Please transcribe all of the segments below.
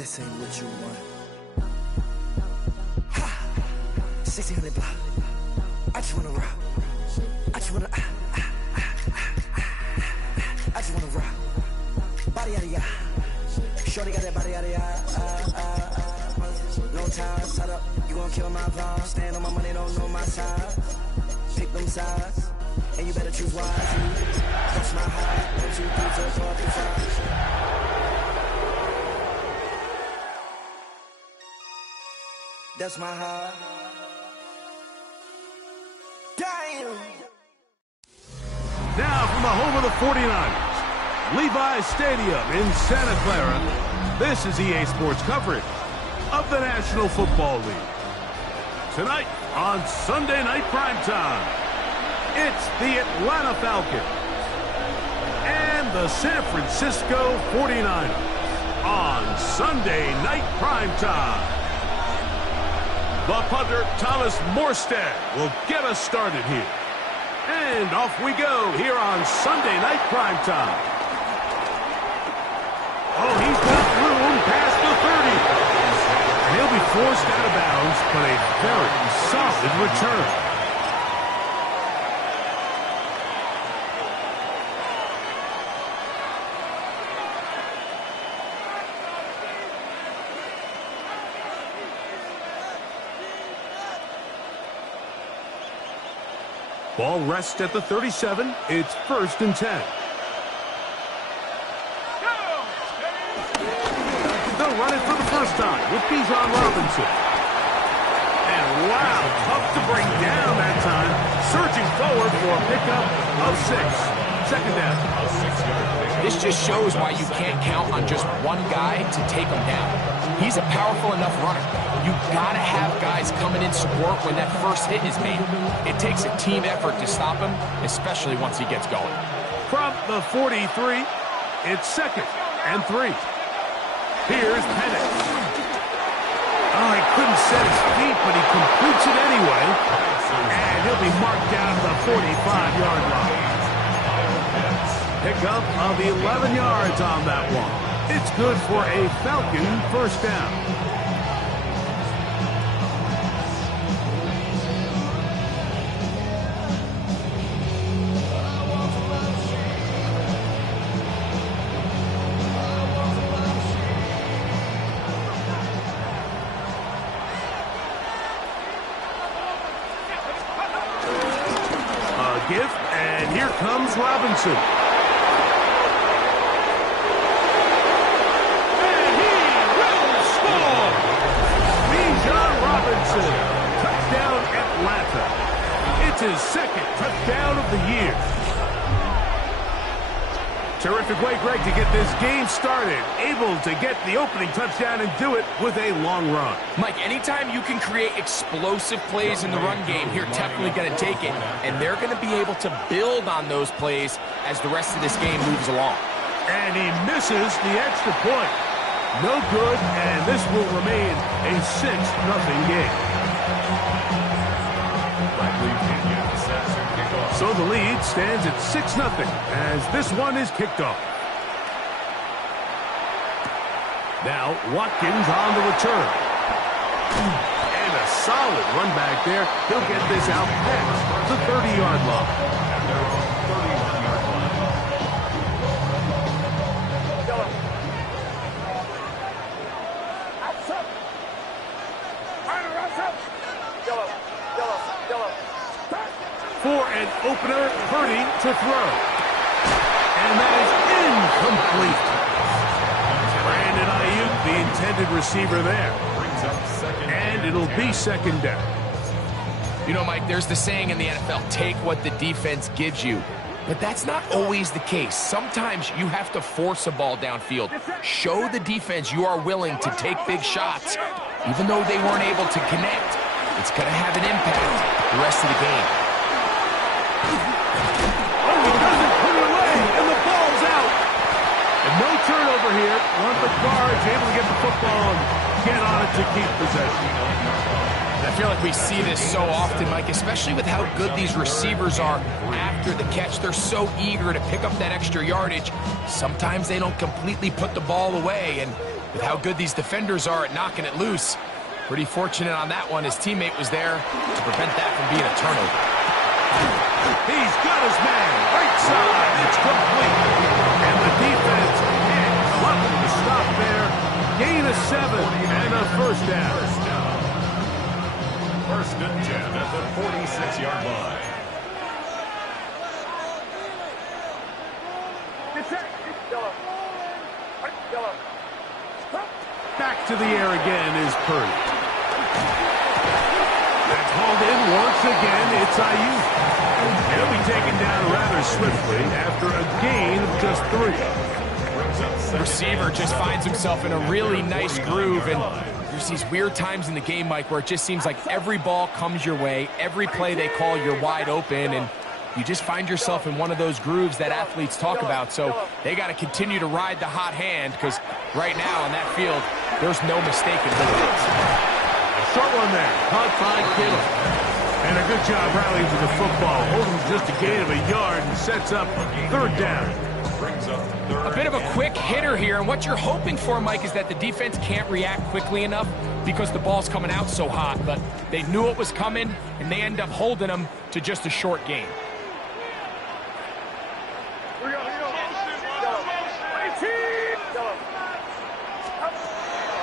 this ain't what you want. Ha! 1600 block. I just wanna rock. I just wanna I just wanna rock. Body out of ya. Shorty got that body out of ya. No time, set up. You gon' kill my vibe. Stand on my money, don't know my size. Pick them sides, and you better choose wisely. That's my high. 1, 2, 3, 4, 5, 5. That's my heart. Damn! Now from the home of the 49ers, Levi's Stadium in Santa Clara, this is EA Sports coverage of the National Football League. Tonight on Sunday Night Primetime, it's the Atlanta Falcons and the San Francisco 49ers on Sunday Night Primetime. The punter, Thomas Morstead, will get us started here. And off we go here on Sunday Night Primetime. Oh, he's got room past the 30. And he'll be forced out of bounds, but a very solid return. Ball rests at the 37. It's 1st and 10. They'll run it for the first time with Bijan Robinson. And wow, tough to bring down that time. Surging forward for a pickup of 6. 2nd down. This just shows why you can't count on just one guy to take him down. He's a powerful enough runner. You gotta have guys coming in support when that first hit is made. It takes a team effort to stop him, especially once he gets going. From the 43, it's 2nd and 3. Here's Penix. Oh, he couldn't set his feet, but he completes it anyway. And he'll be marked down to the 45-yard line. Pickup of 11 yards on that one. It's good for a Falcon first down. A gift, and here comes Robinson. Touchdown, Atlanta. It's his 2nd touchdown of the year. Terrific way, Greg, to get this game started. Able to get the opening touchdown and do it with a long run. Mike, anytime you can create explosive plays in the run game, you're definitely going to take it. And they're going to be able to build on those plays as the rest of this game moves along. And he misses the extra point. No good, and this will remain a 6-0 game. So the lead stands at 6-0 as this one is kicked off. Now Watkins on the return. And a solid run back there. He'll get this out past the 30-yard line. For an opener, Purdy to throw. And that is incomplete. Brandon Ayuk, the intended receiver there. And it'll be 2nd down. You know, Mike, there's the saying in the NFL, take what the defense gives you. But that's not always the case. Sometimes you have to force a ball downfield. Show the defense you are willing to take big shots, even though they weren't able to connect. It's going to have an impact the rest of the game. Oh, he doesn't put it away, and the ball's out. And no turnover here. One of the guards able to get the football and get on it to keep possession. I feel like we see this so often, Mike, especially with how good these receivers are after the catch. They're so eager to pick up that extra yardage. Sometimes they don't completely put the ball away, and with how good these defenders are at knocking it loose, pretty fortunate on that one. His teammate was there to prevent that from being a turnover. He's got his man. Right side. It's complete. And the defense can't come up with a stop there. Gain of 7 and a first down. First and 10 at the 46-yard line. Back to the air again is Purdy. That's hauled in once again. It's Ayuk. He'll be taken down rather swiftly after a gain of just 3. The receiver just finds himself in a really nice groove, and there's these weird times in the game, Mike, where it just seems like every ball comes your way, every play they call, you're wide open, and you just find yourself in one of those grooves that athletes talk about. So they got to continue to ride the hot hand, because right now on that field, there's no mistaking who it is. Short one there, caught by Kittle. And a good job rallying to the football, holding just a gain of a yard and sets up third down. A bit of a quick hitter here, and what you're hoping for, Mike, is that the defense can't react quickly enough because the ball's coming out so hot, but they knew it was coming, and they end up holding them to just a short gain.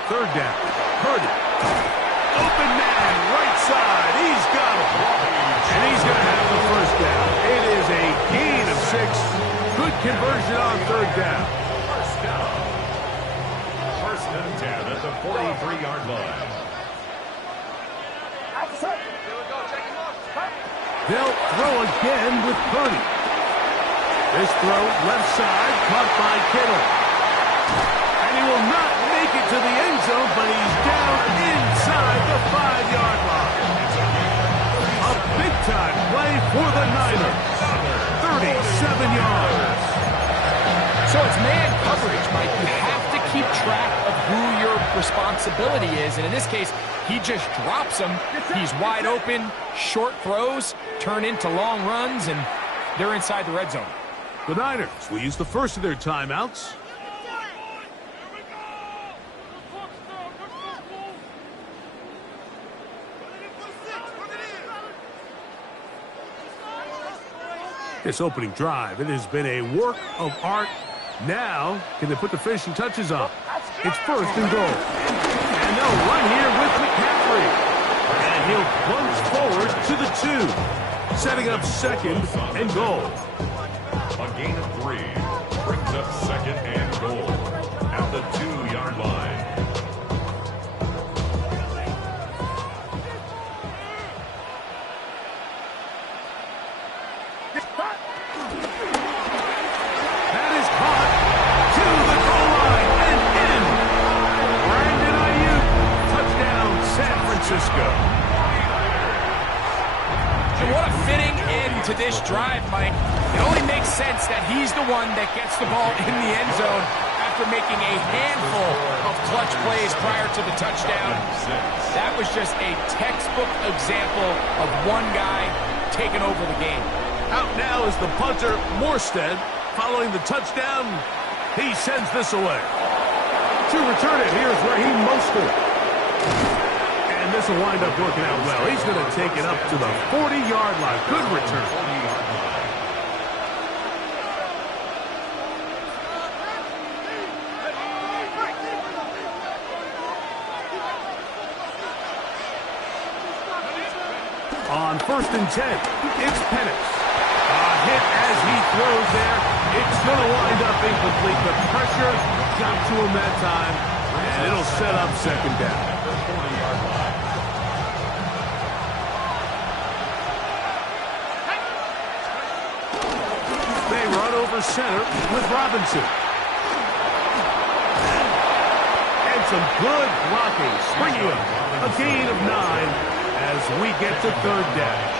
Third down, Purdy. Open man, right side, he's got him. And he's going to have the first down. It is a gain of 6. Good conversion on third down. First and 10 at the 43-yard line. They'll throw again with Purdy. This throw, left side, caught by Kittle. And he will not make it to the end zone, but he's down inside the 5-yard line. A big-time play for the Niners. 37 yards. So it's man coverage, Mike. You have to keep track of who your responsibility is. And in this case, he just drops him. He's wide open. Short throws turn into long runs, and they're inside the red zone. The Niners will use the first of their timeouts. This opening drive, it has been a work of art. Now, can they put the finishing touches on? It's first and goal. And they'll run here with McCaffrey. And he'll plunge forward to the 2, setting up second and goal. A gain of 3 brings up second and goal at the 2-yard line. That is caught to the goal line and in. Brandon Ayuk, touchdown, San Francisco. And what a fitting end to this drive, Mike. It only makes sense that he's the one that gets the ball in the end zone after making a handful of clutch plays prior to the touchdown. That was just a textbook example of one guy taking over the game. Out now is the punter, Morstead. Following the touchdown, he sends this away. To return it, here's Raheem Mostert. And this will wind up working out well. He's going to take it up to the 40-yard line. Good return. On first and 10, it's Penix. A hit as he throws there. It's going to wind up incomplete. The pressure got to him that time, and it'll set up second down. They run over center with Robinson. And some good blocking. Springing up. A gain of 9 as we get to third down.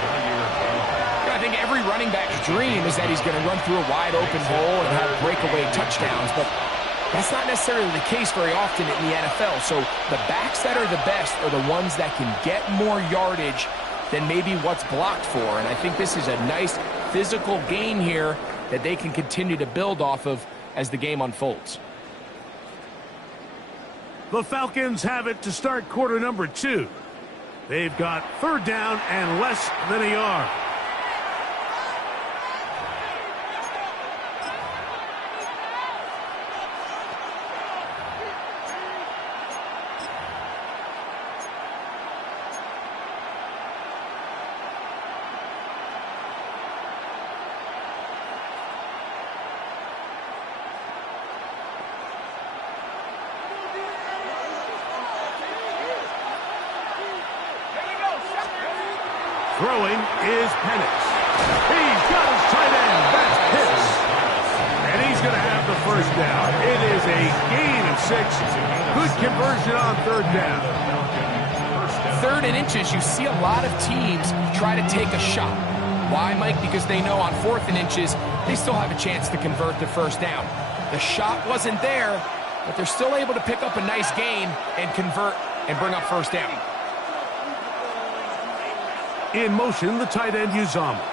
I think every running back's dream is that he's going to run through a wide open hole and have breakaway touchdowns, but That's not necessarily the case very often in the NFL. So the backs that are the best are the ones that can get more yardage than maybe what's blocked for. And I think this is a nice physical gain here that they can continue to build off of as the game unfolds. The Falcons have it to start quarter number 2. They've got third down and less than a yard. Throwing is Penix. He's got his tight end. That's Pitts. And he's going to have the first down. It is a gain of 6. Good conversion on third down. 3rd and inches, you see a lot of teams try to take a shot. Why, Mike? Because they know on 4th and inches, they still have a chance to convert the first down. The shot wasn't there, but they're still able to pick up a nice gain and convert and bring up first down. In motion, the tight end, Uzomah.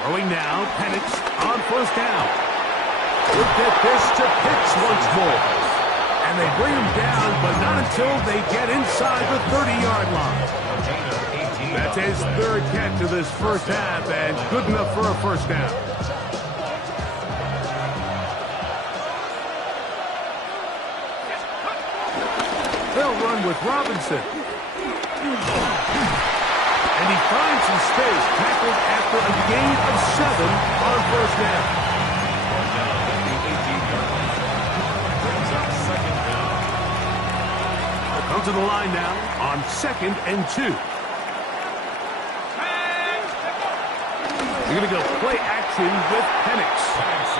Throwing now, Penix on first down. Look at this to Pitts once more. And they bring him down, but not until they get inside the 30-yard line. That's his 3rd catch of this first half, and good enough for a first down. They'll run with Robinson. And he finds some space, tackled after a gain of 7 on first down. They'll come to the line now on 2nd and 2. You're going to go play action with Penix.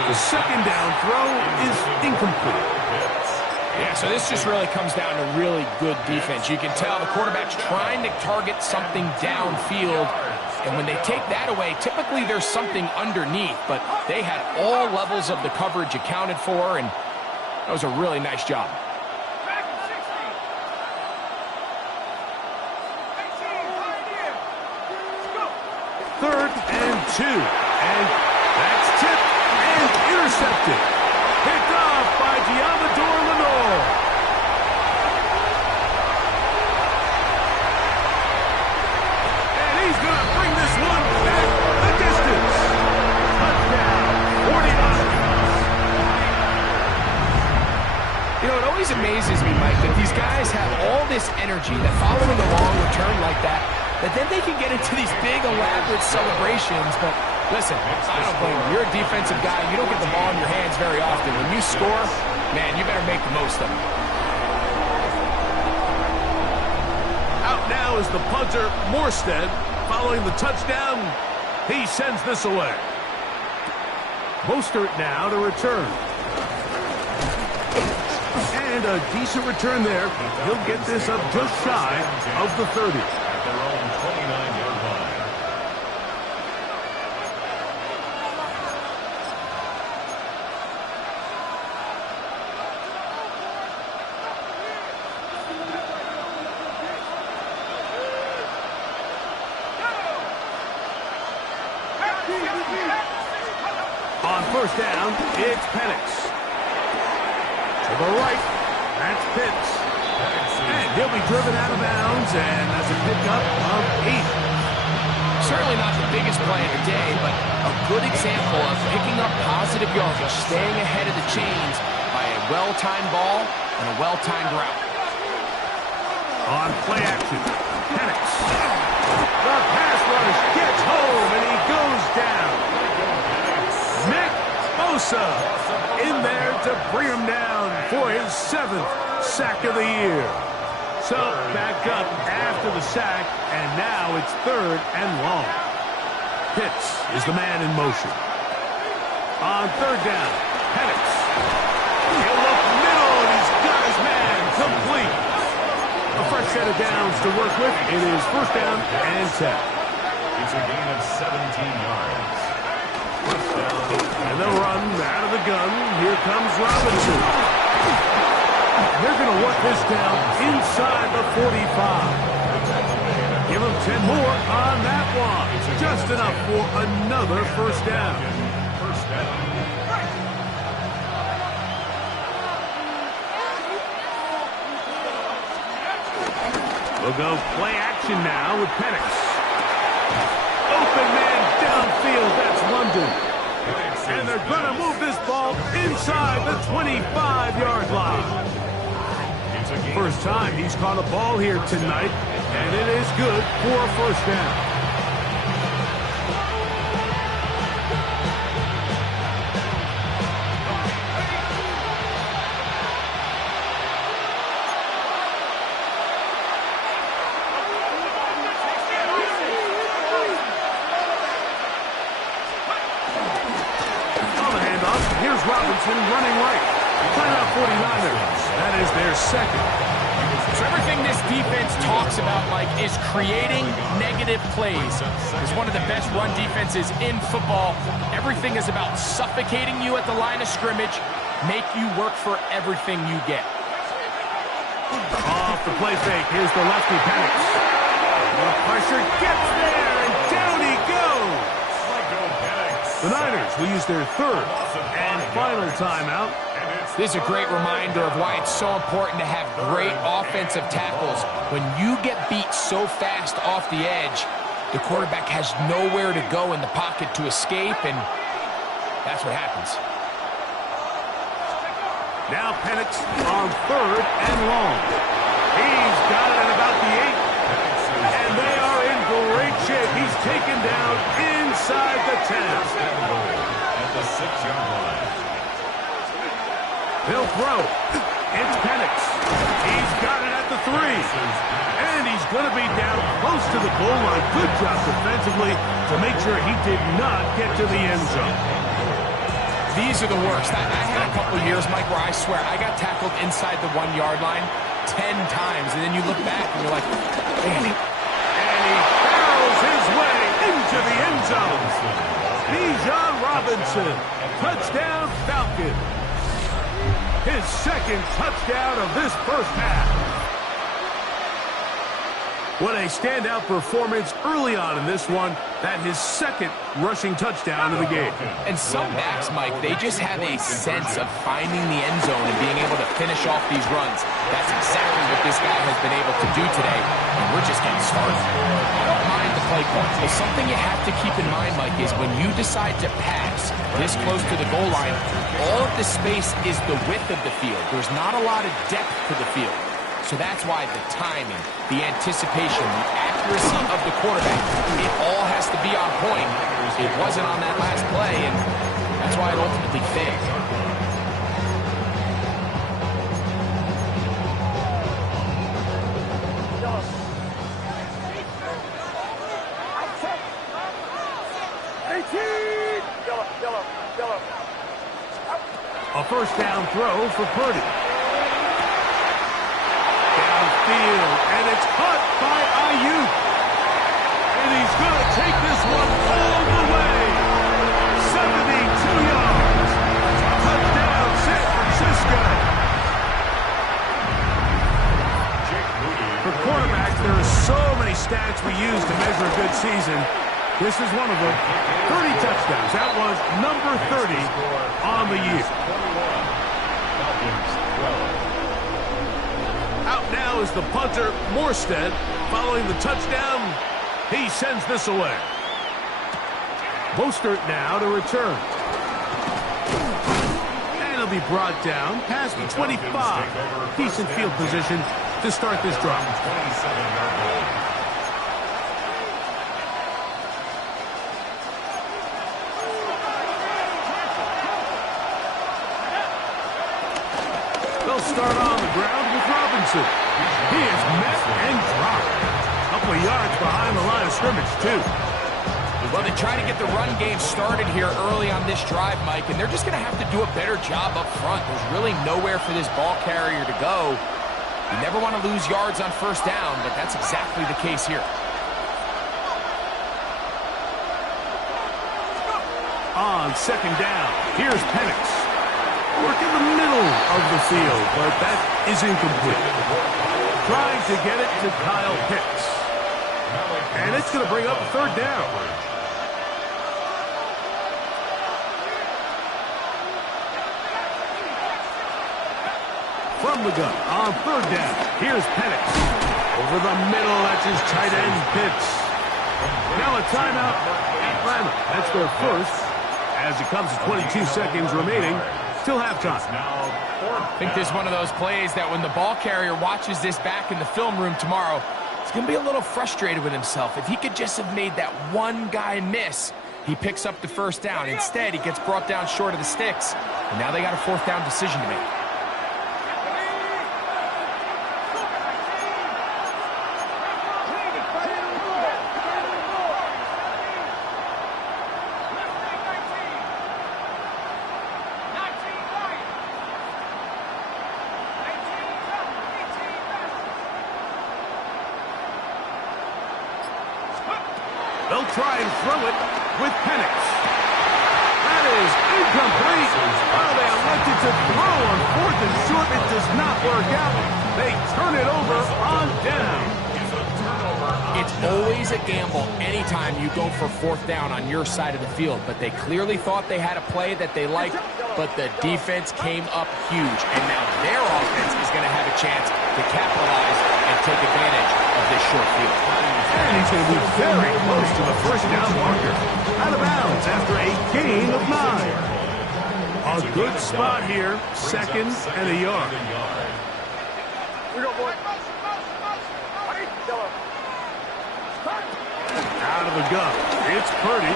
The 2nd down throw is incomplete. Yeah, so this just really comes down to really good defense. You can tell the quarterback's trying to target something downfield, and when they take that away, typically there's something underneath, but they had all levels of the coverage accounted for, and that was a really nice job. Third and 2, and that's tipped and intercepted. Picked off by Deommodore Lenoir. And he's going to bring this one back the distance. Touchdown, 49ers. You know, it always amazes me, Mike, that these guys have all this energy, that following a long return like that then they can get into these big, elaborate celebrations, but listen, I don't blame you. You're a defensive guy. You don't get the ball in your hands very often. When you score, man, you better make the most of it. Out now is the punter, Morstead. Following the touchdown, he sends this away. Mostert now to return. And a decent return there. He'll get this up just shy of the 30. At their own 29-yard line. On first down, it's Penix. To the right, that's Pitts. And he'll be driven out of bounds, and that's a pickup of 8. Certainly not the biggest play of the day, but a good example of picking up positive yardage, staying ahead of the chains by a well-timed ball and a well-timed route. On play action, Penix. The pass rush gets home, and he goes down. Nick Bosa in there to bring him down for his 7th sack of the year. So back up after the sack, and now it's 3rd and long. Pitts is the man in motion. On 3rd down, Penix. He'll look middle, and he's got his man complete. A fresh set of downs to work with. It is 1st down and 10. It's a gain of 17 yards. And they'll run out of the gun. Here comes Robinson. They're going to work this down inside the 45. Give them 10 more on that one. Just enough for another first down. We'll go play action now with Penix. Open man downfield, that's London. And they're going to move this ball inside the 25-yard line. First time he's caught a ball here tonight, and it is good for a first down. Here's Robinson running right. Timeout 49ers. That is their second. So everything this defense talks about, Mike, is creating negative plays. It's one of the best run defenses in football. Everything is about suffocating you at the line of scrimmage, make you work for everything you get. Off the play fake. Here's the lefty Penix. The pressure gets there, and down he goes. The Niners will use their third and final timeout. This is a great reminder of why it's so important to have great offensive tackles. When you get beat so fast off the edge, the quarterback has nowhere to go in the pocket to escape, and that's what happens. Now Penix on third and long. He's got it at about the 8. And they are in great shape. He's taken down inside the 10. At the 6-yard line. He'll throw. It's Penix. He's got it at the 3. And he's going to be down close to the goal line. Good job defensively to make sure he did not get to the end zone. These are the worst. I had a couple of years, Mike, where I swear I got tackled inside the 1-yard line 10 times. And then you look back and you're like, man. And he barrels his way into the end zone. Bijan Robinson. Touchdown, Falcons. His second touchdown of this first half. What a standout performance early on in this one. That his second rushing touchdown of the game. And some backs, Mike, they just have a sense of finding the end zone and being able to finish off these runs. That's exactly what this guy has been able to do today. And we're just getting started. I don't mind the play call. But something you have to keep in mind, Mike, is when you decide to pass this close to the goal line, all of the space is the width of the field. There's not a lot of depth to the field. So that's why the timing, the anticipation, the accuracy of the quarterback, it all has to be on point. It wasn't on that last play, and that's why it ultimately failed. A first down throw for Purdy. Downfield, and it's caught by Ayuk. And he's going to take this one all the way. 72 yards. Touchdown, San Francisco. For quarterbacks, there are so many stats we use to measure a good season. This is one of them. 30 touchdowns. That was number 30 on the year. Out now is the punter, Morstead. Following the touchdown, he sends this away. Mostert now to return. And he'll be brought down past the 25. Decent field position to start this drive. They'll start on the ground with Robinson. He is met and dropped. A couple of yards behind the line of scrimmage, too. Well, they try to get the run game started here early on this drive, Mike, and they're just going to have to do a better job up front. There's really nowhere for this ball carrier to go. You never want to lose yards on first down, but that's exactly the case here. On On second down, here's Penix. Work in the middle of the field, but that is incomplete. Trying to get it to Kyle Pitts. And it's going to bring up third down. From the gun, on third down, here's Penix. Over the middle, that's his tight end, Pitts. Now a timeout, Atlanta. That's their first, as it comes to 22 seconds remaining till halftime. I think this is one of those plays that when the ball carrier watches this back in the film room tomorrow, he's going to be a little frustrated with himself. If he could just have made that one guy miss, he picks up the first down. Instead, he gets brought down short of the sticks, and now they got a fourth down decision to make. They'll try and throw it with Penix. That is incomplete. Well, they elected to throw on fourth and short. It does not work out. They turn it over on down. It's always a gamble anytime you go for fourth down on your side of the field, but they clearly thought they had a play that they liked, but the defense came up huge, and now their offense is going to have a chance to capitalize and take advantage of this short field. And he's going to be very close to the first down marker. Out of bounds after a gain of 9. A good spot here, second and a yard. Out of the gun, it's Purdy.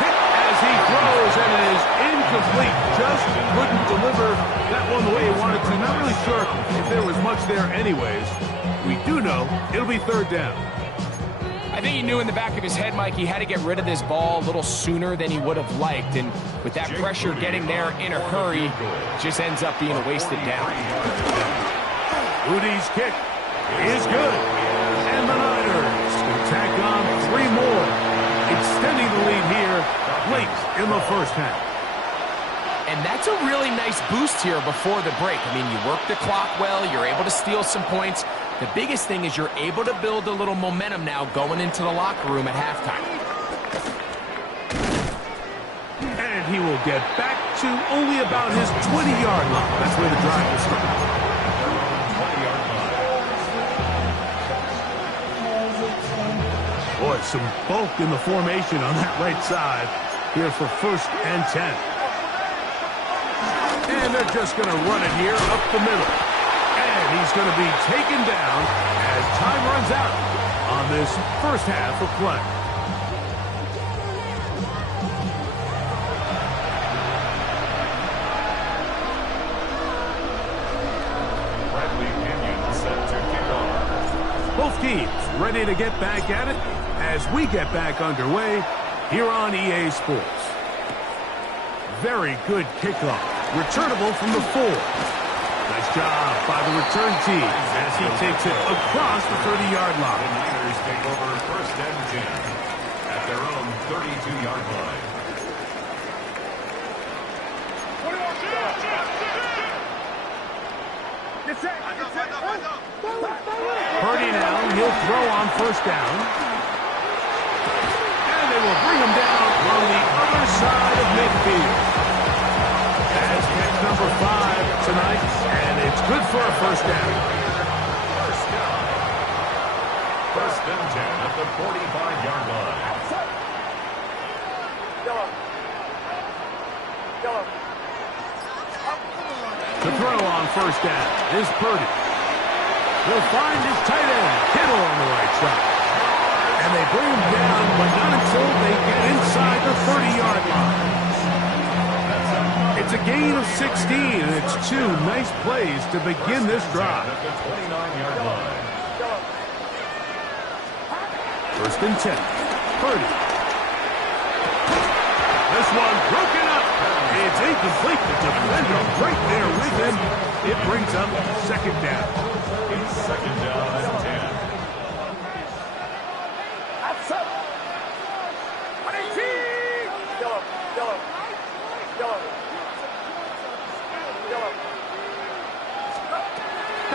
Hit as he throws, and it is incomplete. Just couldn't deliver that one the way he wanted to. Not really sure if there was much there anyways. We do know it'll be third down. I think he knew in the back of his head, Mike, he had to get rid of this ball a little sooner than he would have liked. And with that pressure getting there in a hurry, just ends up being a wasted down. Udy's kick is good. And the Niners can tack on 3 more, extending the lead here late in the first half. And that's a really nice boost here before the break. I mean, you work the clock well, you're able to steal some points. The biggest thing is you're able to build a little momentum now going into the locker room at halftime. And he will get back to only about his 20-yard line. That's where the drive will start. Boy, some bulk in the formation on that right side here for first and 10. And they're just going to run it here up the middle. And he's going to be taken down as time runs out on this first half of play. Bradley Pinion set to kick off. Both teams ready to get back at it as we get back underway here on EA Sports. Very good kickoff. Returnable from the 4. Nice job by the return team as he takes it across the 30-yard line. The Niners take over first and 10 at their own 32-yard line. Purdy now, he'll throw on first down. And they will bring him down on the other side of midfield. That's catch number 5 tonight, and it's good for a first down. First and 10 at the 45-yard line. The throw on first down is Purdy. He'll find his tight end, Kittle, on the right side. And they bring him down, but not until they get inside the 30-yard line. It's a gain of 16, and it's 2 nice plays to begin this drive. At the 29-yard line. First and 10. Purdy. This one broken up. It's incomplete. The defender right there with him. It brings up second down. It's second down and 10.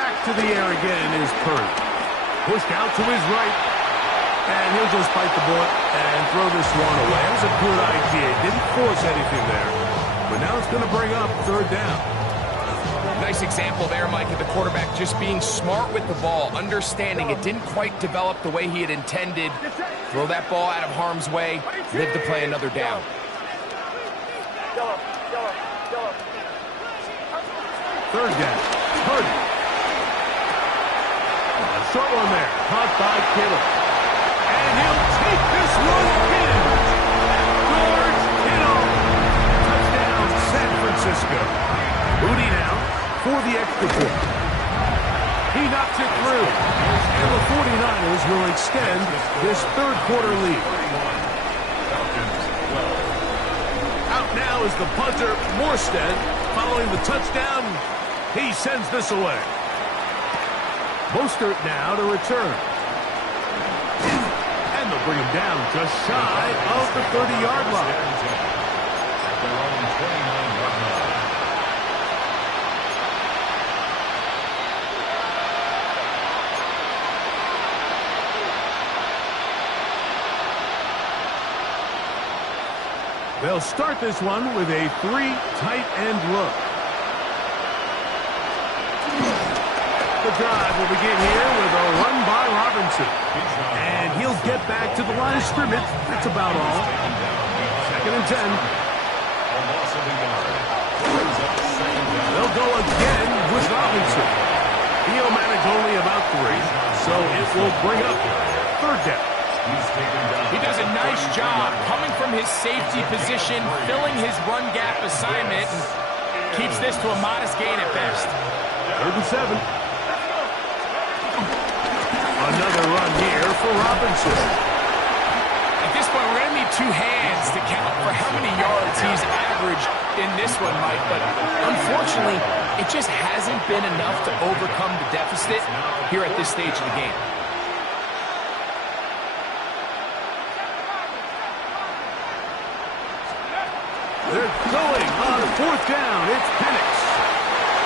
Back to the air again is Purdy. Pushed out to his right. And he'll just bite the bullet and throw this one away. That was a good idea. Didn't force anything there. But now it's going to bring up third down. Nice example there, Mike, of the quarterback just being smart with the ball, understanding it didn't quite develop the way he had intended. Throw that ball out of harm's way, live to play another down. Third down. Purdy. A short one there. Caught by Kittle. And he'll take this one in. George Kittle. Touchdown, San Francisco. Moody now for the extra point. He knocks it through. And the 49ers will extend this third quarter lead. Out now is the punter, Morstead. Following the touchdown, he sends this away. Mostert now to return. And they'll bring him down just shy of the 30-yard line. At their own 29-yard line. They'll start this one with a three tight end look. The drive will begin here with a run by Robinson. And he'll get back to the line of scrimmage. That's about all. Second and 10. They'll go again with Robinson. He'll manage only about 3, so it will bring up third down. He does a nice job coming from his safety position, filling his run gap assignment, and keeps this to a modest gain at best. Third and 7. Another run here for Robinson. At this point, we're going to need 2 hands to count for how many yards he's averaged in this one, Mike. But unfortunately, it just hasn't been enough to overcome the deficit here at this stage of the game. They're going on fourth down. It's Penix.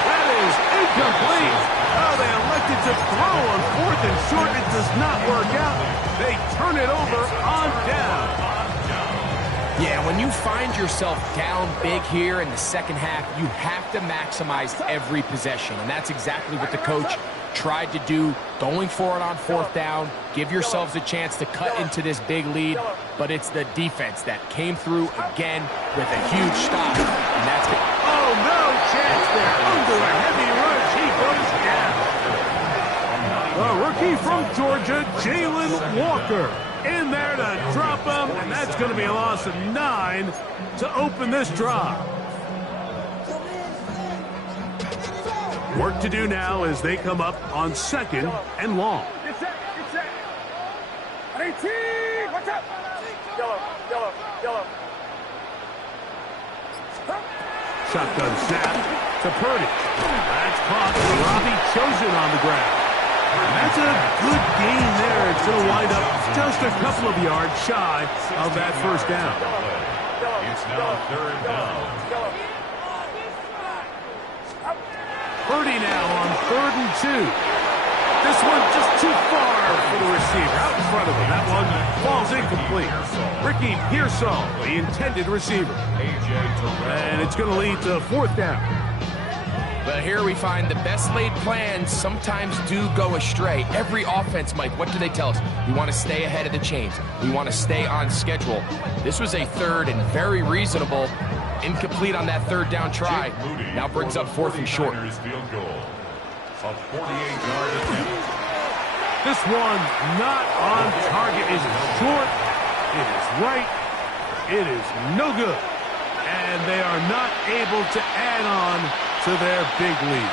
That is incomplete. Oh, they elected to throw on fourth and short. It does not work out. They turn it over on down. Yeah, when you find yourself down big here in the second half, you have to maximize every possession. And that's exactly what the coach tried to do, going for it on fourth down. Give yourselves a chance to cut into this big lead. But it's the defense that came through again with a huge stop. And that's it. Oh, no chance there. Under a heavy rush, he goes down. A rookie from Georgia, Jalen Walker, in there to drop him, and that's going to be a loss of 9 to open this drive. Work to do now as they come up on second and long. Shotgun snap to Purdy. That's caught. Robbie Chosen on the ground. And that's a good gain there. It's going to wind up just a couple of yards shy of that first down. It's now third down. Purdy now on 3rd and 2. This one just too far for the receiver. Out in front of him. That one falls incomplete. Ricky Pearsall, the intended receiver. And it's going to lead to fourth down. But here we find the best laid plans sometimes do go astray. Every offense, Mike, what do they tell us? We want to stay ahead of the chains. We want to stay on schedule. This was a third and very reasonable. Incomplete on that third down try. Now brings up 4th and short. Field goal. A 48-yard attempt. This one not on target. It is short. It is right. It is no good. And they are not able to add on to their big lead.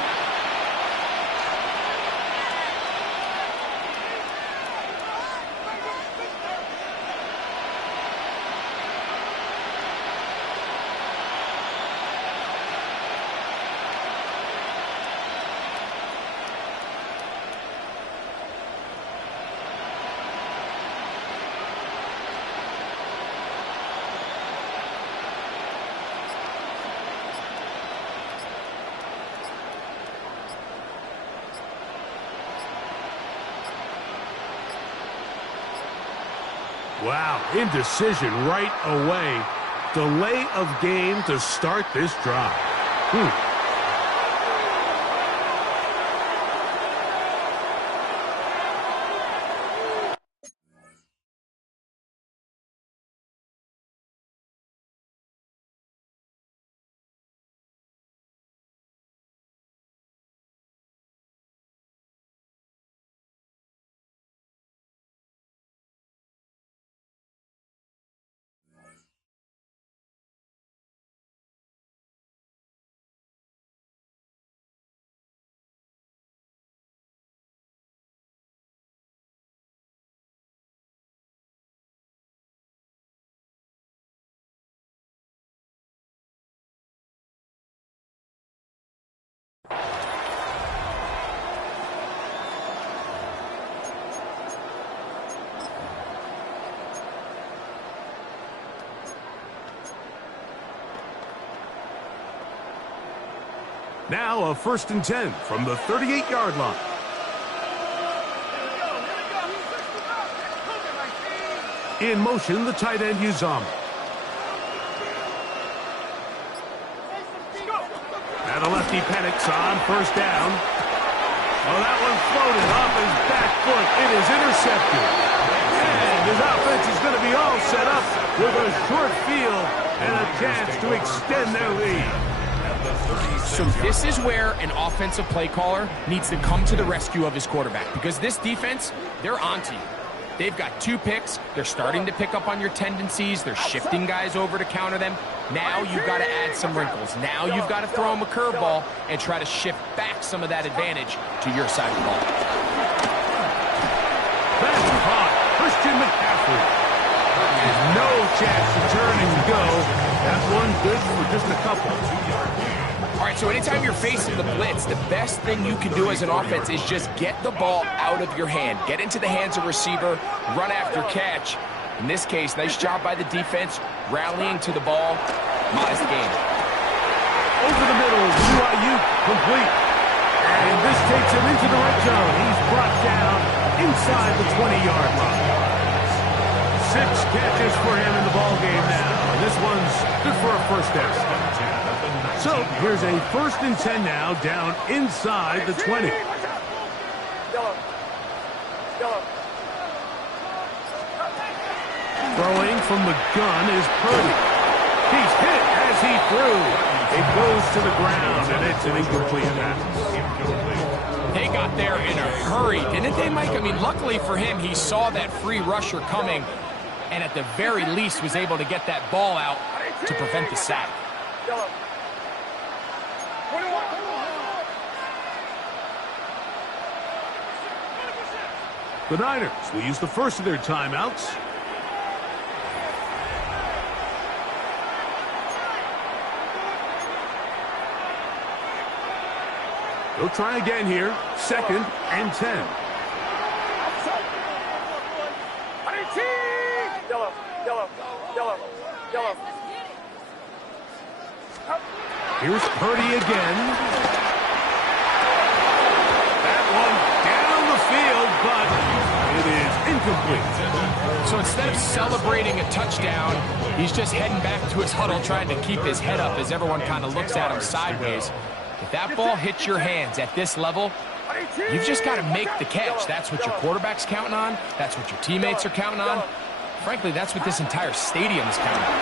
Wow, indecision right away. Delay of game to start this drive. Now a 1st and 10 from the 38-yard line. In motion, the tight end Uzomah. Now the lefty Penix on 1st down. Oh, that one floated off his back foot. It is intercepted. And his offense is going to be all set up with a short field and a chance to extend their lead. So this is where an offensive play caller needs to come to the rescue of his quarterback, because this defense, they're onto you. They've got 2 picks. They're starting to pick up on your tendencies. They're shifting guys over to counter them. Now you've got to add some wrinkles. Now you've got to throw them a curveball and try to shift back some of that advantage to your side of the ball. That's caught. Christian McCaffrey. There's no chance to turn and go. That one good for just a couple. All right, so anytime you're facing the blitz, the best thing you can do as an offense is just get the ball out of your hand. Get into the hands of receiver, run after catch. In this case, nice job by the defense, rallying to the ball. Modest game. Over the middle, BYU complete. And this takes him into the red zone. He's brought down inside the 20-yard line. 6 catches for him in the ball game now. And this one's good for a 1st down. So here's a 1st and 10 now, down inside the 20. Throwing from the gun is Purdy. He's hit as he threw. It goes to the ground, and it's an incomplete pass. They got there in a hurry, didn't they, Mike? I mean, luckily for him, he saw that free rusher coming, and at the very least was able to get that ball out to prevent the sack. The Niners will use the first of their timeouts. They'll try again here. 2nd and 10. Here's Purdy again. That one down the field, but it is incomplete. So instead of celebrating a touchdown, he's just heading back to his huddle trying to keep his head up as everyone kind of looks at him sideways. If that ball hits your hands at this level, you've just got to make the catch. That's what your quarterback's counting on. That's what your teammates are counting on. Frankly, that's what this entire stadium is counting on.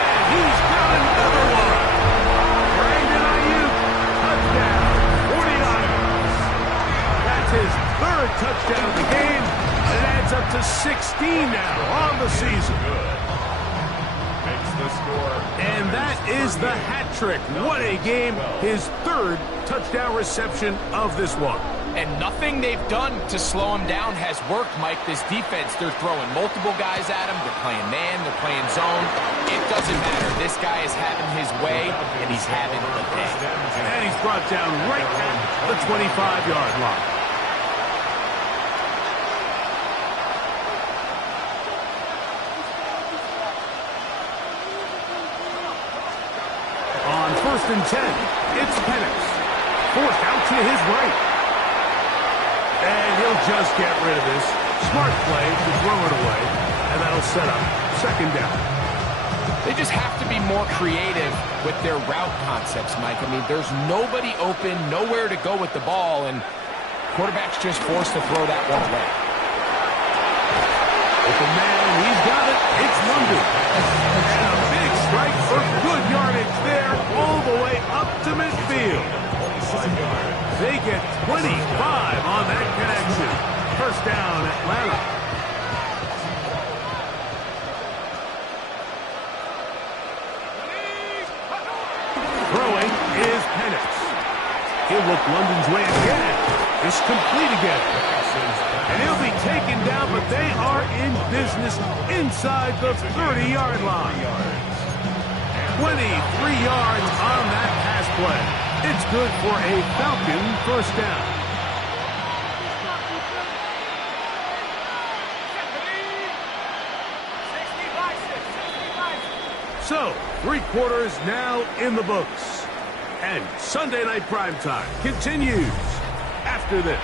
And he's got another one. Brandon Ayuk, touchdown, 49ers. That's his 3rd touchdown of the game, and it adds up to 16 now on the season. And that is the hat trick. What a game. His 3rd touchdown reception of this one. And nothing they've done to slow him down has worked, Mike. This defense, they're throwing multiple guys at him. They're playing man. They're playing zone. It doesn't matter. This guy is having his way, and he's having the day. And he's brought down right at the 25-yard line. On 1st and 10, it's Penix. Forced out to his right. And he'll just get rid of this. Smart play to throw it away, and that'll set up second down. They just have to be more creative with their route concepts, Mike. I mean, there's nobody open, nowhere to go with the ball, and quarterback's just forced to throw that one away. Open man, he's got it. It's London. And a big strike for good yardage there, all the way up to midfield. They get 25 on that connection. First down, Atlanta. Throwing is Penix. He'll look London's way again. It's complete again. And he'll be taken down, but they are in business inside the 30-yard line. 23 yards on that pass play. It's good for a Falcon first down. So, 3 quarters now in the books. And Sunday Night Primetime continues after this.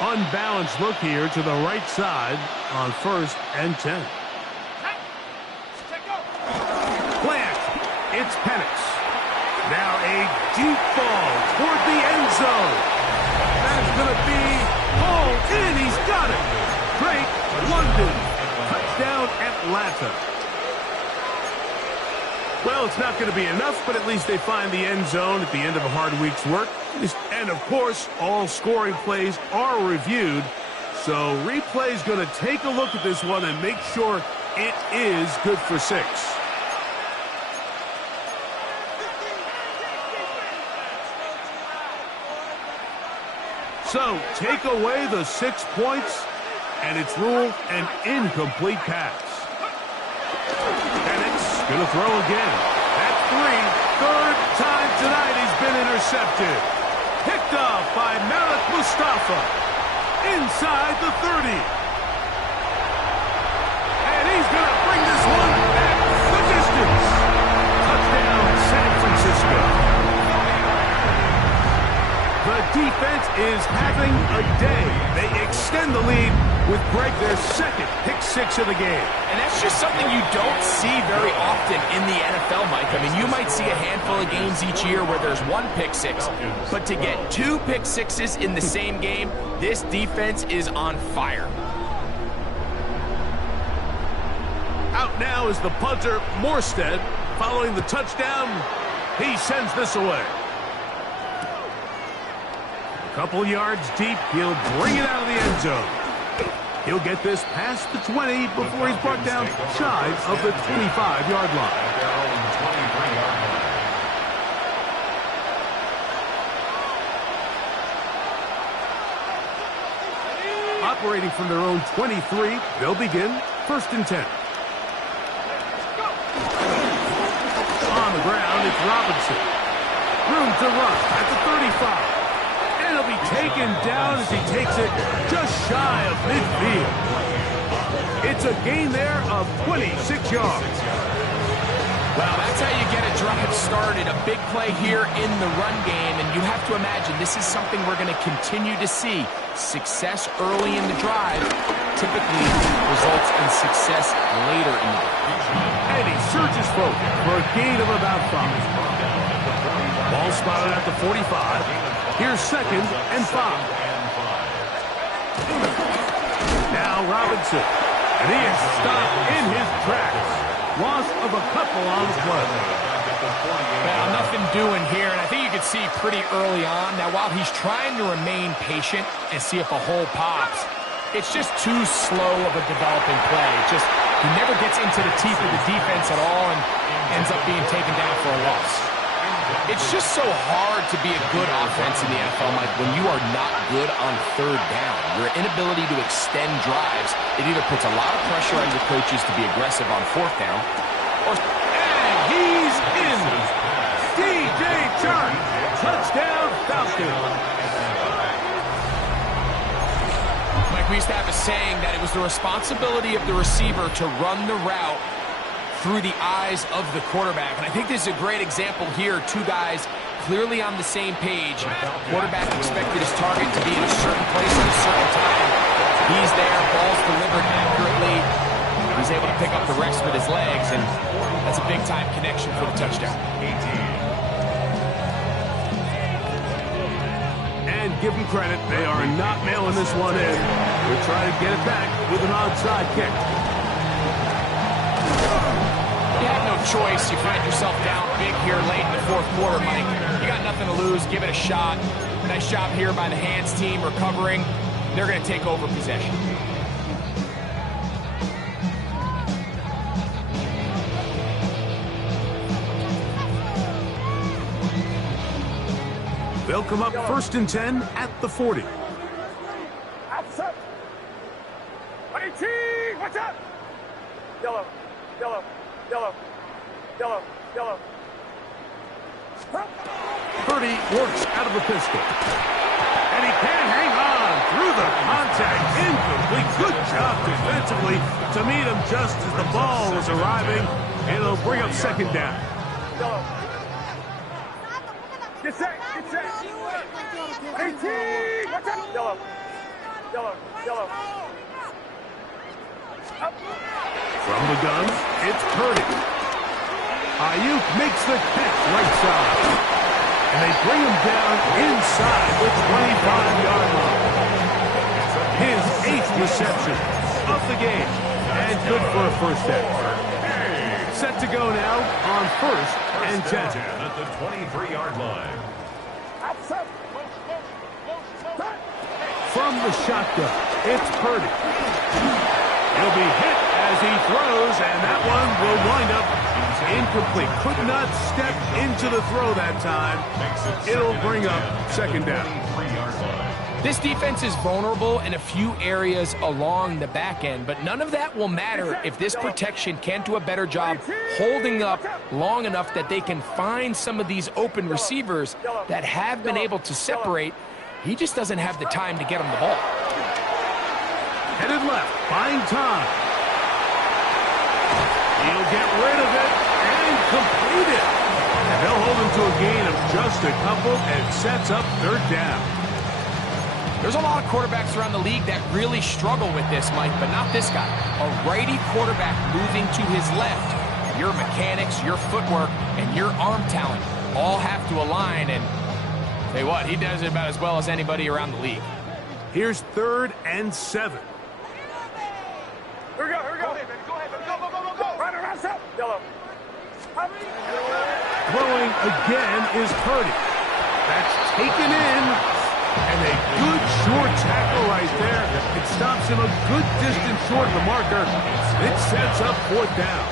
Unbalanced look here to the right side on 1st and 10. Play action. It's Penix. Now a deep ball toward the end zone. That's going to be hauled in. He's got it. Drake London. Touchdown Atlanta. Well, it's not going to be enough, but at least they find the end zone at the end of a hard week's work. And, of course, all scoring plays are reviewed. So replay's going to take a look at this one and make sure it is good for 6. So take away the 6 points, and it's ruled an incomplete pass. Penix going to throw again. At 3, third time tonight he's been intercepted. Picked off by Malik Mustafa inside the 30. And he's going to bring this one back the distance. Touchdown, San Francisco. The defense is having a day. They extend the lead with Greg, their second pick 6 of the game. And that's just something you don't see very often in the NFL, Mike. I mean, you might see a handful of games each year where there's 1 pick 6. But to get 2 pick 6s in the same game, this defense is on fire. Out now is the punter, Morstead. Following the touchdown, he sends this away. A couple yards deep, he'll bring it out of the end zone. He'll get this past the 20 before he's brought down shy of the 25-yard line. Operating from their own 23, they'll begin 1st and 10. On the ground, it's Robinson. Room to run at the 35. And he'll be taken down as he takes it just shy of midfield. It's a gain there of 26 yards. Well, that's how you get a drive started. A big play here in the run game, and you have to imagine this is something we're going to continue to see. Success early in the drive typically results in success later in the drive. And he surges forward for a gain of about 5. Ball spotted at the 45. Here's 2nd and 5. Now Robinson. And he is stopped in his tracks. Loss of a couple on the play. Well, nothing doing here, and I think you can see pretty early on. Now, while he's trying to remain patient and see if a hole pops, it's just too slow of a developing play. He never gets into the teeth of the defense at all and ends up being taken down for a loss. It's just so hard to be a good offense in the NFL, Mike, when you are not good on 3rd down. Your inability to extend drives, it either puts a lot of pressure on your coaches to be aggressive on 4th down, or... And he's in! DJ Chark! Touchdown, Falcons! Mike, we used to have a saying that it was the responsibility of the receiver to run the route through the eyes of the quarterback. And I think this is a great example here. Two guys clearly on the same page. Quarterback expected his target to be in a certain place at a certain time. He's there, ball's delivered accurately. He's able to pick up the rest with his legs, and that's a big-time connection for the touchdown. And give them credit, they are not mailing this one in. They're trying to get it back with an onside kick. You have no choice. You find yourself down big here late in the fourth quarter, Mike. You got nothing to lose. Give it a shot. Nice job here by the hands team recovering. They're going to take over possession. They'll come up 1st and 10 at the 40. Outside. 18, watch out. Yellow, yellow, yellow, yellow, yellow. Purdy works out of a pistol. And he can't hang on through the contact. Incomplete. Good job defensively to meet him just as the ball was arriving. It'll bring up 2nd down. Yellow. Get set, get set. 18, watch out. Yellow, yellow, yellow. From the gun, it's Purdy. Ayuk makes the catch right side. And they bring him down inside the 25-yard line. His 8th reception of the game. And good for a first down. Set to go now on 1st and 10. At the 23-yard line. From the shotgun, it's Purdy. He'll be hit as he throws, and that one will wind up incomplete. Could not step into the throw that time. It'll bring up 2nd down. This defense is vulnerable in a few areas along the back end, but none of that will matter if this protection can't do a better job holding up long enough that they can find some of these open receivers that have been able to separate. He just doesn't have the time to get him the ball. Headed left, buying time. He'll get rid of it and complete it. And they'll hold him to a gain of just a couple and sets up 3rd down. There's a lot of quarterbacks around the league that really struggle with this, Mike, but not this guy. A righty quarterback moving to his left. Your mechanics, your footwork, and your arm talent all have to align, and tell you what, he does it about as well as anybody around the league. Here's 3rd and 7. Here we go, here we go. Go ahead, baby. Go, go, go, go, go. Right around, step. Yellow. Throwing again is Purdy. That's taken in. And a good short tackle right there. It stops him a good distance short of the marker. It sets up 4th down.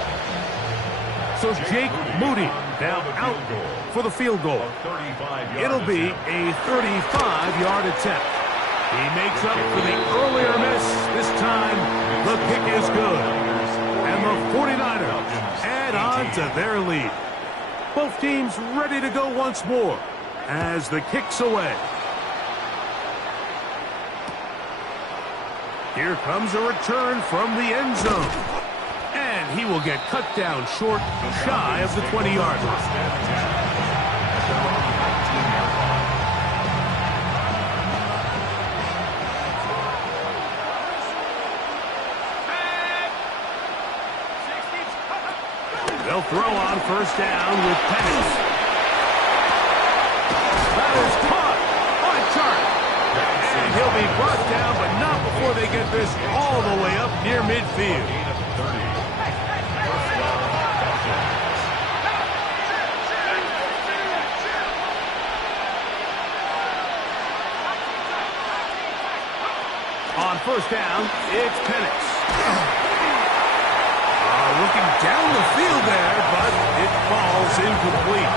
So Jake Moody now out for the field goal. It'll be a 35-yard attempt. He makes up for the earlier miss. This time, the kick is good. And the 49ers add on to their lead. Both teams ready to go once more as the kick's away. Here comes a return from the end zone. And he will get cut down short, shy of the 20-yard line. They'll throw on 1st down with Penix. That is caught on target. And he'll be brought down, but not before they get this all the way up near midfield. On 1st down, it's Penix. Looking down the field there, but it falls incomplete.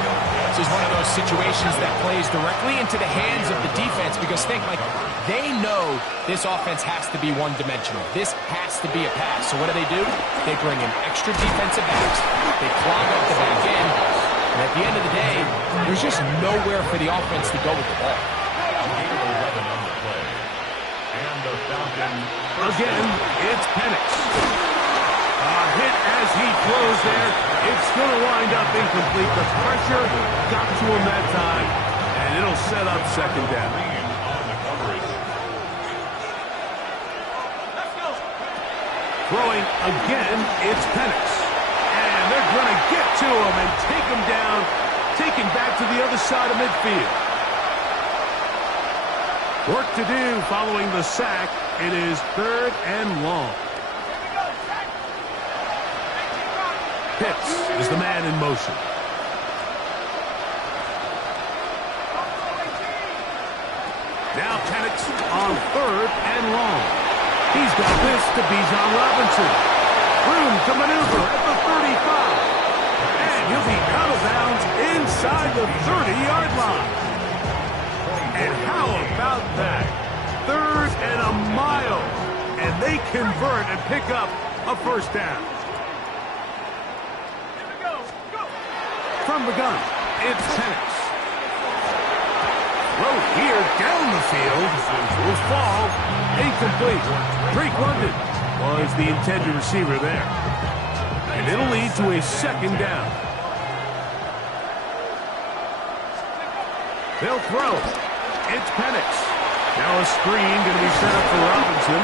This is one of those situations that plays directly into the hands of the defense because think, Mike, they know this offense has to be one-dimensional. This has to be a pass. So what do? They bring in extra defensive backs. They clog up the back end. And at the end of the day, there's just nowhere for the offense to go with the ball. Again, it's Penix. Hit as he throws there. It's going to wind up incomplete. The pressure got to him that time, and it'll set up second down. Throwing again, it's Penix. And they're going to get to him and take him down, take him back to the other side of midfield. Work to do following the sack. It is 3rd and long. Pitts is the man in motion. Now Penix on 3rd and long. He's got this to Bijan Robinson. Room to maneuver at the 35. And he'll be out of bounds inside the 30-yard line. And how about that? 3rd and a mile. And they convert and pick up a first down. From the gun, it's Penix. Throw here down the field will fall incomplete. Drake London was the intended receiver there. And it'll lead to a second down. They'll throw. It's Penix. Now a screen going to be set up for Robinson.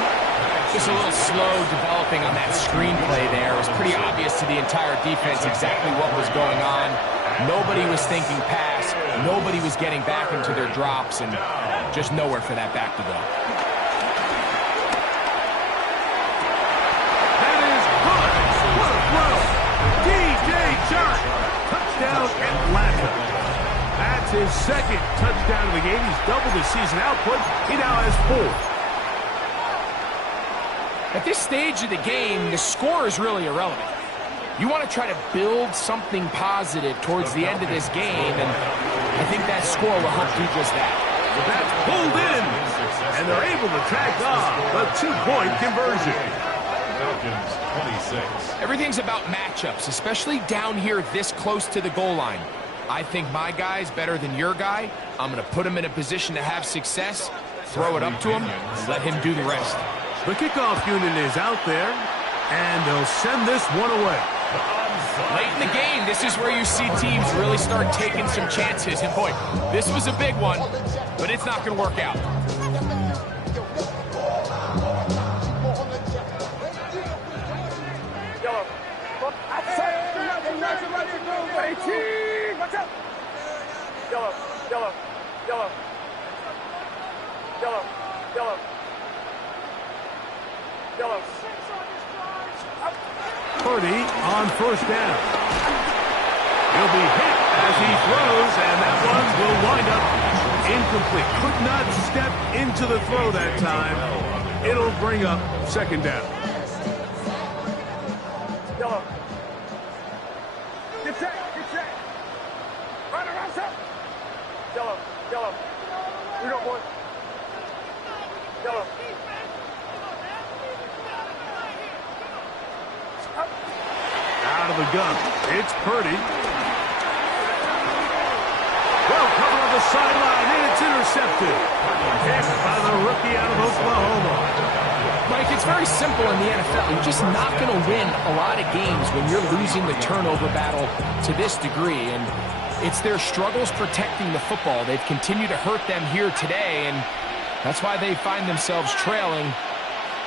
Just a little slow developing on that screenplay there. It was pretty obvious to the entire defense exactly what was going on. Nobody was thinking pass. Nobody was getting back into their drops, and just nowhere for that back to go. That is good. What a throw. DJ Chark. Touchdown Atlanta. That's his second touchdown of the game. He's doubled his season output. He now has 4. At this stage of the game, the score is really irrelevant. You want to try to build something positive towards the end of this game, and I think that score will help do just that. That's pulled in, and they're able to tack on the 2-point conversion. Falcons 26. Everything's about matchups, especially down here this close to the goal line. I think my guy's better than your guy. I'm going to put him in a position to have success, throw it up to him, and let him do the rest. The kickoff unit is out there, and they'll send this one away. Late in the game, this is where you see teams really start taking some chances. And boy, this was a big one, but it's not going to work out. Yellow. Yellow. Yellow. Yellow. Yellow. Yellow. Yellow. Purdy on first down. He'll be hit as he throws, and that one will wind up incomplete. Could not step into the throw that time. It'll bring up second down. Yellow. Get set. Get set. Right around set. Yellow. Yellow. We got one. Yellow. Out of the gun, it's Purdy. Well covered on the sideline, and it's intercepted. Hit by the rookie out of Oklahoma. Mike, it's very simple in the NFL. You're just not going to win a lot of games when you're losing the turnover battle to this degree. And it's their struggles protecting the football. They've continued to hurt them here today, and that's why they find themselves trailing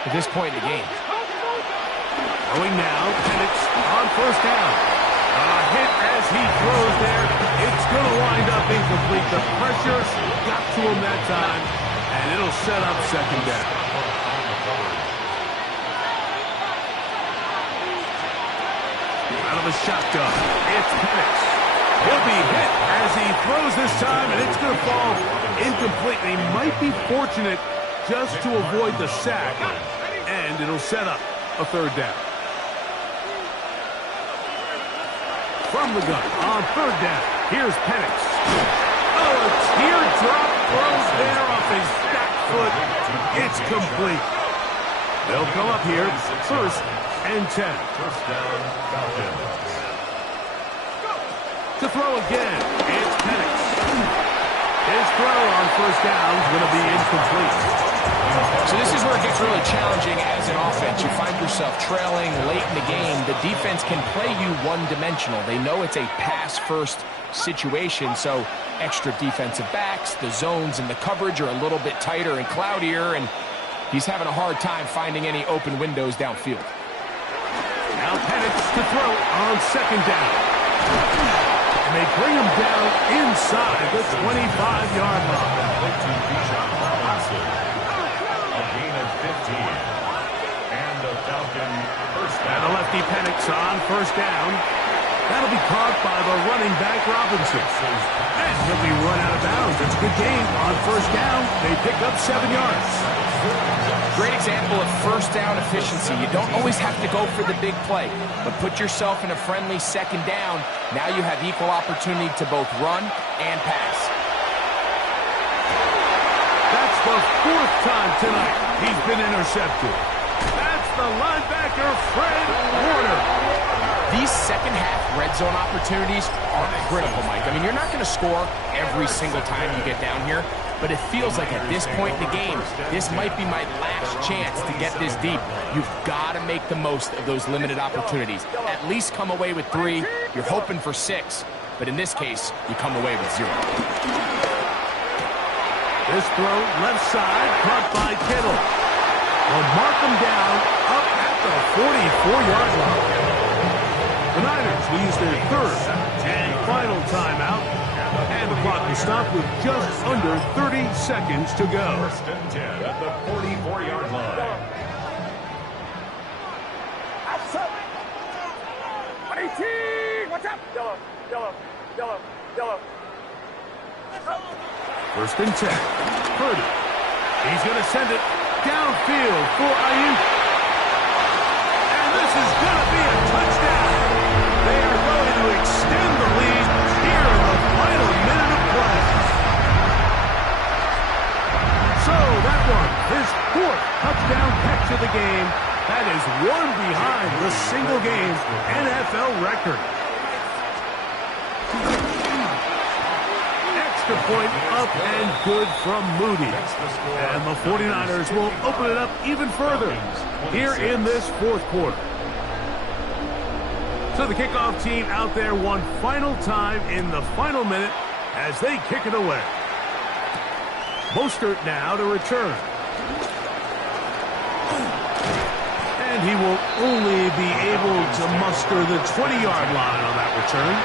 at this point in the game. Going now, Penix on first down. A hit as he throws there. It's going to wind up incomplete. The pressure got to him that time, and it'll set up second down. Out of the shotgun, it's Penix. He'll be hit as he throws this time, and it's going to fall incomplete. He might be fortunate just to avoid the sack, and it'll set up a third down. From the gun on third down, here's Penix. Oh, a teardrop throws there off his back foot. It's complete. They'll come up here, 1st and 10. First down, Falcons. To throw again, it's Penix. His throw on first down is going to be incomplete. So this is where it gets really challenging challenging as an offense. You find yourself trailing late in the game. The defense can play you one-dimensional. They know it's a pass-first situation, so extra defensive backs, the zones and the coverage are a little bit tighter and cloudier, and he's having a hard time finding any open windows downfield. Now Penix to throw on second down. And they bring him down inside the 25-yard line. A gain of 15. And the Falcon first down. And the lefty Penix on first down. That'll be caught by the running back Robinson. And he'll be run out of bounds. It's a good game on first down. They pick up 7 yards. Great example of first down efficiency. You don't always have to go for the big play, but put yourself in a friendly second down. Now you have equal opportunity to both run and pass. That's the 4th time tonight he's been intercepted. That's the linebacker, Fred Warner. These second-half red zone opportunities are critical, Mike. I mean, you're not going to score every single time you get down here, but it feels like at this point in the game, this might be my last chance to get this deep. You've got to make the most of those limited opportunities. At least come away with 3. You're hoping for 6, but in this case, you come away with 0. This throw left side, caught by Kittle. Will mark him down up at the 44-yard line. The Niners will use their 3rd and final timeout, and the clock will stop with just under 30 seconds to go. First and 10 at the 44-yard line. Outside. 118. Watch out. Yellow, yellow, yellow, yellow. First and 10. Purdy. He's going to send it downfield for Ayuk. And this is going to be a touchdown. They are going to extend the lead here in the final minute of play. So that one, his 4th touchdown catch of the game. That is one behind the single-game NFL record. Extra point up and good from Moody. And the 49ers will open it up even further here in this 4th quarter. So the kickoff team out there one final time in the final minute as they kick it away. Mostert now to return. And he will only be able to muster the 20-yard line on that return.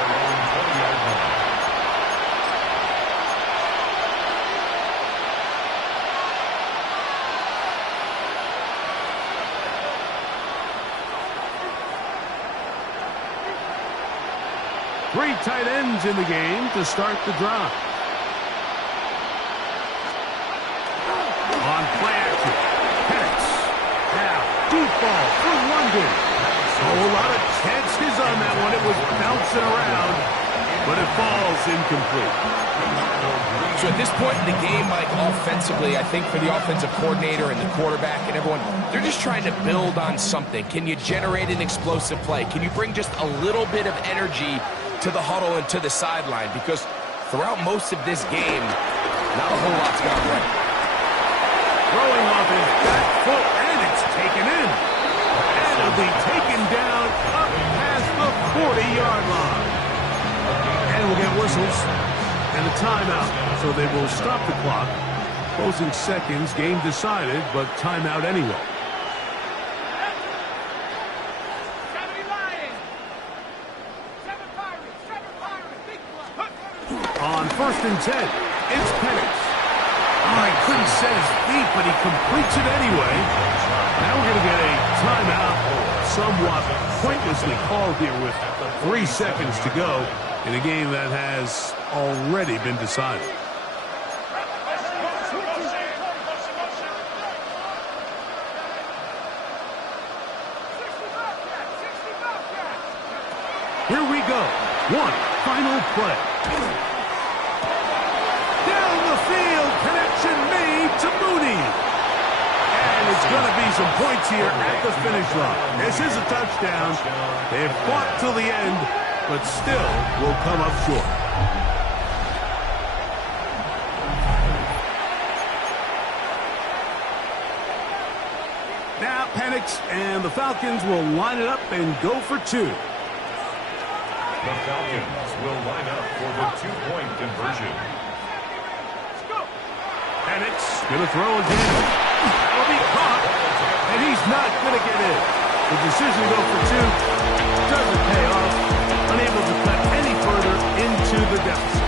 Three tight ends in the game to start the drive. On play action, Penix. Now, deep ball for London. A lot of chances on that one. It was bouncing around, but it falls incomplete. So at this point in the game, Mike, offensively, I think for the offensive coordinator and the quarterback and everyone, they're just trying to build on something. Can you generate an explosive play? Can you bring just a little bit of energy to the huddle and to the sideline? Because throughout most of this game, not a whole lot's gone right. Throwing off his back foot, and it's taken in. And it'll be taken down up past the 40-yard line. And we'll get whistles and a timeout. So they will stop the clock. Closing seconds, game decided, but timeout anyway. On first and 10, it's Penix. Oh, he couldn't set his feet, but he completes it anyway. Now we're going to get a timeout, somewhat pointlessly called here with 3 seconds to go in a game that has already been decided. Here we go. One final play. Down the field, connection made to Moody. And it's going to be some points here at the finish line. This is a touchdown. They've fought till the end, but still will come up short. Now Penix and the Falcons will line it up and go for two. The Falcons will line up for the two-point conversion. Penix going to throw again. That'll be caught. And he's not going to get in. The decision to go for two doesn't pay off. Unable to cut any further into the deficit.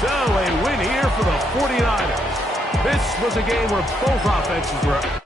So a win here for the 49ers. This was a game where both offenses were